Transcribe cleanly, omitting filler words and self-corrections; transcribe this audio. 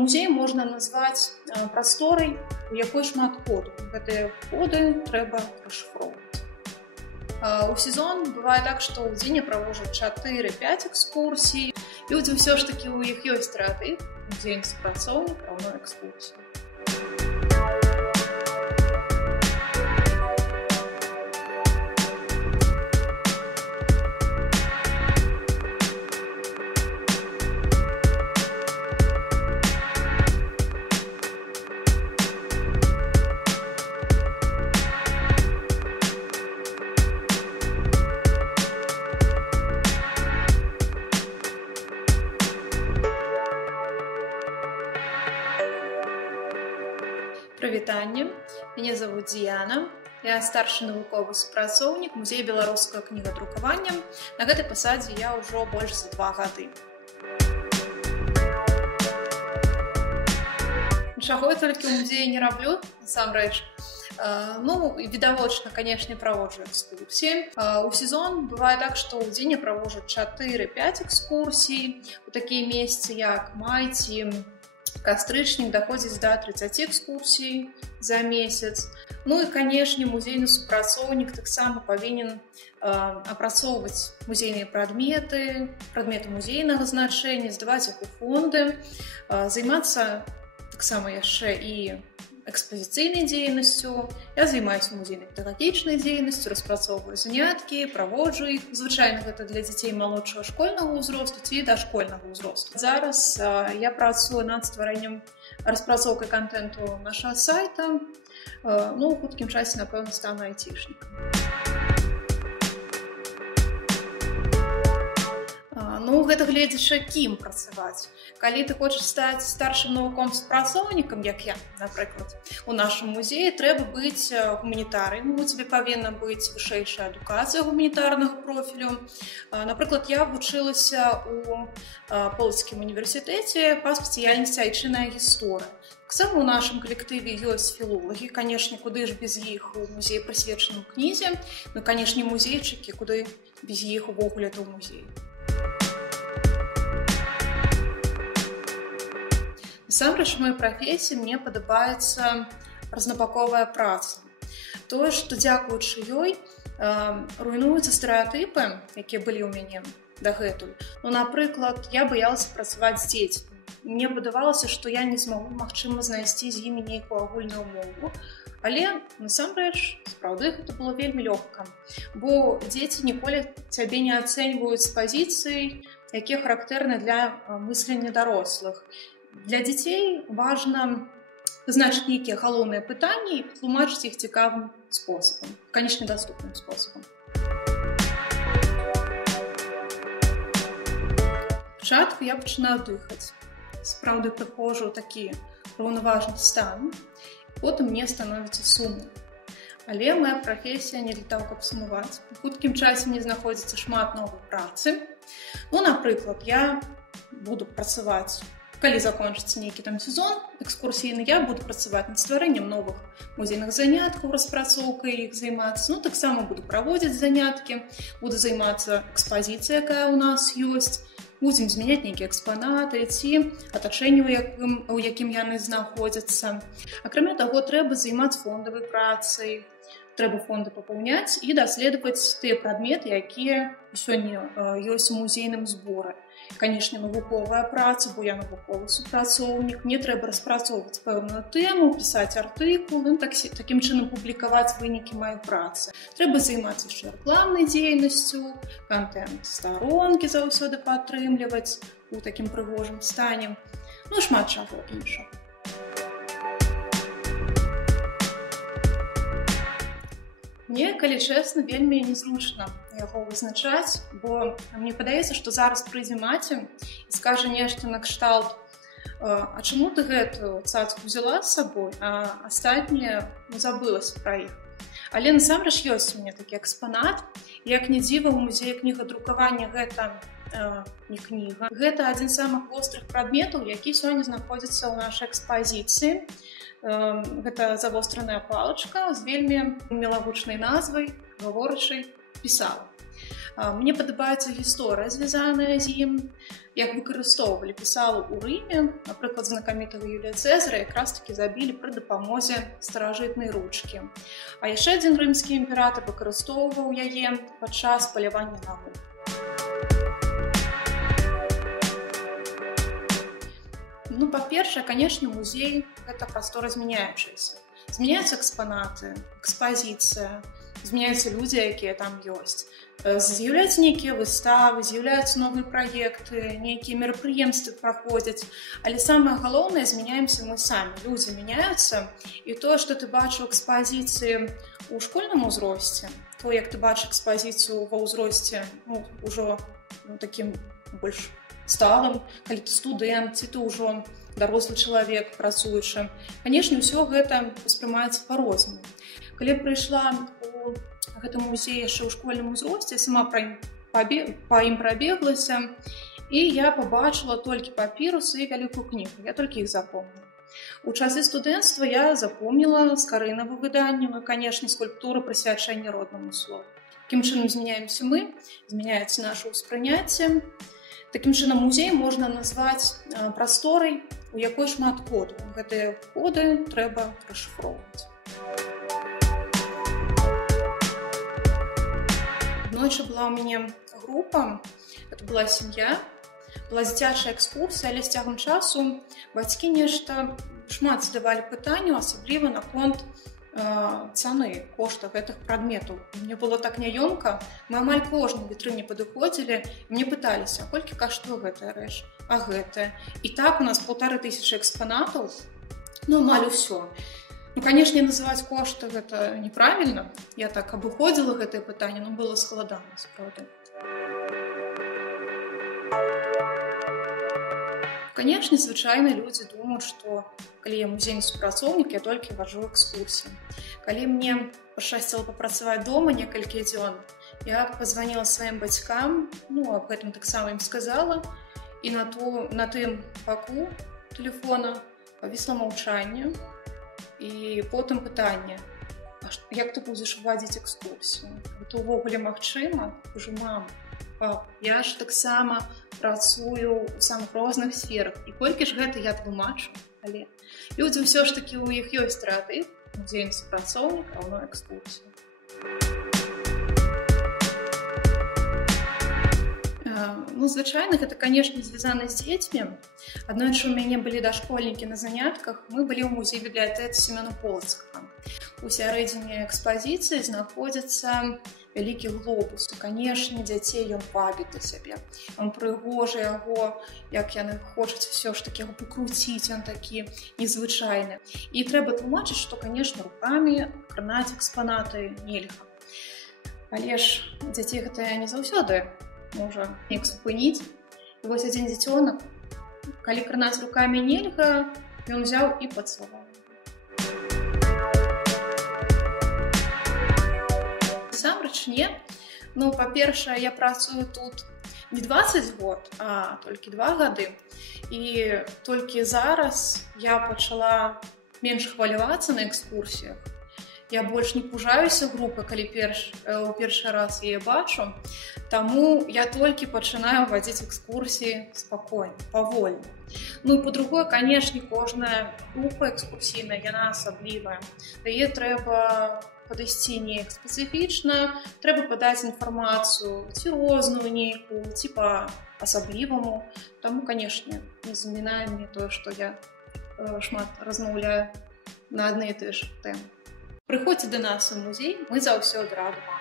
Музей можна назваць прасторай, у якой шмат коду. Гэтыя коды трэба расшыфроўваць. У сезон бывае так, што ў дзень я праводжу 4-5 экскурсій. Людзі ўсё ж такі ў іх ёсць стэрэатып. Дзень супрацоўнік раўно экскурсія. Прывітанне, мяне зовут Діяна. Я старшы навуковы супрацоўнік музея беларускага кнігадрукавання. На гэтай пасадзе я ўжо больш за 2 гады. Чаго я толькі ў музеі не раблю, насамрэч. Відавочна, канешне, праводжу экскурсіі. У сезон бывае так, што ў дзень я праводжу 4-5 экскурсій. У такія месцы, як май ці кастрычнік, даходзіць да 30 экскурсій за месяц. І, канешне, музейны супрацоўнік таксама павінен апрацоўваць музейныя прадметы музейнага значэння, здаваць іх у фонды, займацца таксама яшчэ і экспазіцыйнай дзейнасцю. Я займаюся музейнай педагагічнай дзейнасцю, распрацоўваю заняткі, праводжу іх. Звычайна гэта для дзяцей малодшага школьнага ўзросту ці дашкольнага ўзросту. Зараз я працую над стварэннем распрацоўкай кантэнту нашага сайта. У хуткім часе, напэўна, стану айцішнікам. Гэта гледзячы кім працаваць. Калі ты хочаш стаць старшым навуковым супрацоўнікам, як я, напрыклад, у нашым музеі трэба быць гуманітарыем. У цябе павінна быць вышэйшая адукацыя гуманітарнага профілю. Напрыклад, я вучылася ў Полацкім універсітэце па спецыяльнасці айчынная гісторыя. Таксама ў нашым калектыве ёсць філолагі. Канешне, куды ж без іх у музеі прысвечаным кнізе. Канешне, музейчыкі, куды без іх увогуле то ў музеі. Насамрэч, у маёй прафесіі мне падабаецца рознабаковая праца. Тое, што дзякуючы ёй руйнуюцца стэрэатыпы, якія былі ў мяне дагэтуль. Напрыклад, я баялася працаваць з дзецьмі. Мне падавалася, што я не змагу, магчыма, знайсці з імі нейкую агульную мову. Але, насамрэч, сапраўды гэта было вельмі лёгка. Бо дзеці ніколі цябе не ацэньваюць з пазіцый, якія характэрны для мыслення дарослых. Для дзяцей важна вызначыць нейкія галоўныя пытанні і тлумачыць іх цікавым спосабам, канечне, даступным спосабам. Спачатку я пачынаю дыхаць. Сапраўды прыходжу ў такі раўнаважны стан, потым мне становіцца сумна. Але моя прафесія не для таго, каб сумаваць. У хуткім часе мне знаходзіцца шмат новай працы. Напрыклад, я буду працаваць. Калі закончыцца нейкі там сезон экскурсійны, я буду працаваць над стварэннем новых музейных заняткаў, распрацоўкай іх займацца. Таксама буду праводзіць заняткі, буду займацца экспазіцыяй, якая ў нас ёсць. Будзем змяняць нейкія экспанаты ці атачэнне, у якім яны знаходзяцца. Акрамя таго, трэба займацца фондавай працай, трэба фонды папаўняць і даследаваць тыя прадметы, якія сёння ёсць у музейным зборы. Канешне, навуковая праца, бо я навуковы супрацоўнік. Мне трэба распрацоўваць пэўную тэму, пісаць артыкулы, такім чынам публікаваць вынікі маёй працы. Трэба займацца яшчэ рэкламнай дзейнасцю, кантэнт-старонкі заўсёды падтрымліваць у такім прыгожым стане. Шмат чаго іншага. Мне, калі чэсна, вельмі незручна яго вызначаць, бо мне падаецца, што зараз прыйдзе маці і скажа нешта накшталт: «А чаму ты гэтую цацку взяла з сабой, а астатняе забылася пра іх?» Але насамрэч ёсць у мяне такі экспанат. Як не дзіва, у музеі кнігадрукавання гэта не кніга. Гэта адзін з самых вострых прадметаў, які сёння знаходзіцца ў нашай экспазіцыі. Гэта завостраная палачка з вельмі мілагучнай назвай, гаворачай «Пісала». Мне падабаецца гісторыя, звязаная з ім, як выкарыстоўвалі, пісала ў Рыме, напрыклад, знакамітага Юлія Цэзара якраз такі забілі пры дапамозе старажытнай ручкі. А яшчэ адзін рымскі імператар выкарыстоўваў яе падчас палявання на губ. Ну, па-першае, канешне, музей – гэта прастора змяняючаяся. Змяняюцца экспанаты, экспазіцыя, змяняюцца людзі, якія там ёсць. З'яўляюцца нейкія выставы, з'яўляюцца новыя праекты, нейкія мерапрыемствы праходзяць. Але самае галоўнае, змяняемся мы самі. Людзі мяняюцца, і тое, што ты бачыў экспазіцыі ў школьным узросце, то, як ты бачыш экспазіцыю ва ўзросце, ну, ужо такім больш сталым, калі ты студэнт, ці ты ўжо дарослы чалавек, працуючы. Канешне, ўсё гэта успрымаецца па-рознаму. Калі прыйшла у гэты музей яшчэ ў школьным узросце, сама па ім прабеглася, і я пабачыла толькі папірусы і вялікую кнігу. Я толькі іх запомніла. У часы студэнцтва я запомніла скарынавы выданні, ну, канешне, скульптуры прысвячэння роднаму слову. Такім чынам змяняемся мы, змяняецца наша ўспрыняцце. Такім чынам музей можна назваць прасторай, у якой шмат коду. Гэтыя коды трэба расшыфроўваць. Ночі была у мяне група, это была сям'я, была дзіцячая экскурсія, але з цягам часу бацькі нешта шмат задавалі пытанняў, асабліва наконт цаны, кошта гэтых прадметаў. Мне было так няёмка, мы амаль кожнай вітрыне падыходзілі, мне пыталіся, колькі каштуе гэтая рэч, а гэтая. І так у нас 1500 экспанатаў, ну амаль усё. Ну, канешне, называць кошты гэта неправільна. Я так абыходзіла гэтае пытанне, но было складана, сапраўды. Канешне, звычайна людзі думаюць, што калі я музейны супрацоўнік, я толькі ваджу экскурсіі. Калі мне пашчасціла папрацаваць дома некалькі дзён, я пазваніла сваім бацькам, ну, аб гэтым таксама ім сказала, і на тым баку тэлефона павісла маўчанне. І потым пытанне, як ты будзеш вадзіць экскурсію? Гэта ўвогуле магчыма? Кажу, мам, пап, я ж таксама працую ў самых розных сферах. І колькі ж гэта я тлумачу? Але людзі ўсё ж такі, у іх ёсць стэрэатып, музейны супрацоўнік раўно экскурсію. Ну, звычайна, гэта, канешне, звязана з дзецьмі. Аднойчы у мяне былі дашкольнікі на занятках, мы былі ў музей-бібліятэцы Семёна Полацкага. У сярэдзіне экспазіцыі знаходзіцца вялікі глобус. Канешне, дзяцей ён вабіць да сябе. Ён прыгожы яго, як яны хочуць ўсё ж такі яго пакруціць, ён такі незвычайны. І трэба тлумачыць, што, канешне, рукамі кранаць экспанаты нельга. Але ж дзяцей гэта не заўсёды можа неяк спыніць. І вось адзін дзіцёнак, калі кранаць рукамі нельга, ён узяў і пацалаваў. Насамрэч не. Ну, па-першае, я працую тут не 20 год, а толькі 2 гады. І толькі зараз я пачала менш хвалявацца на экскурсіях. Я больш не пужаюся групы, калі у першы раз яе бачу. Таму я толькі пачынаю вадзіць экскурсіі спакойна, павольна. Ну і па-другое, канешне, кожная група экскурсійная, яна асаблівая. Яе трэба падысці неяк спецыфічна, трэба падаць інфармацыю, ці розную нейкую, ці па-асабліваму. Таму, канешне, не замінае мне тое, што я шмат размаўляю на адны і тыя ж тэмы. Прыходзьце да нас у музей, мы заўсёды рады вам.